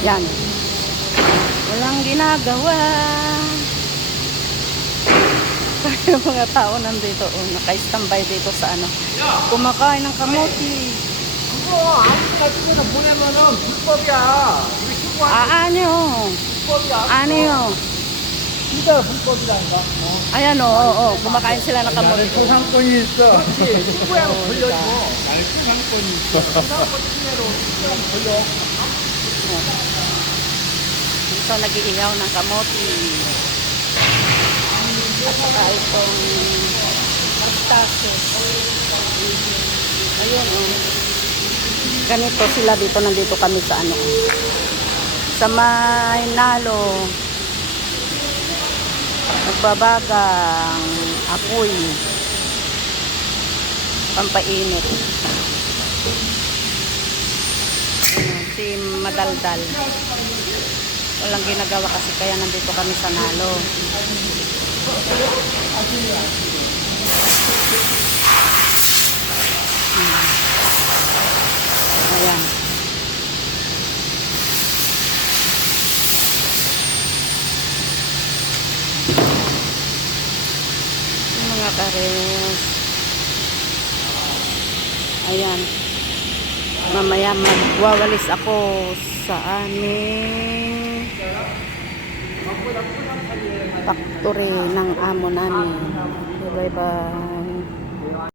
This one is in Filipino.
Yan. Walang ginagawa. Yung mga tao nandito, naka-standby dito sa ano. Kumakain ng kamote. 그거 아무데나 찍어서 보내면은 불법이야. 우리 신고하는 Aano? 불법이야. Ano? 진짜 불법이란다. Ayan o, kumakain sila ng kamote. 소상권이 있어. 그렇지. 신고하면 걸려지고. 나는 소상권이 있어. 신고하면 신고로 신고하면 걸려. Dito nag-iihaw ng kamote. At saka itong pistaches. Ayun o. Ganito sila dito. Nandito kami sa ano. Sa Maynalo. Nagbabagang apoy. Pampainit. Si Madaldal. Walang ginagawa kasi kaya nandito kami sa Nalo. Ayan. Mga kares. Ayan. Mamaya magwawalis ako sa aming factory ng amo namin. Bye bye.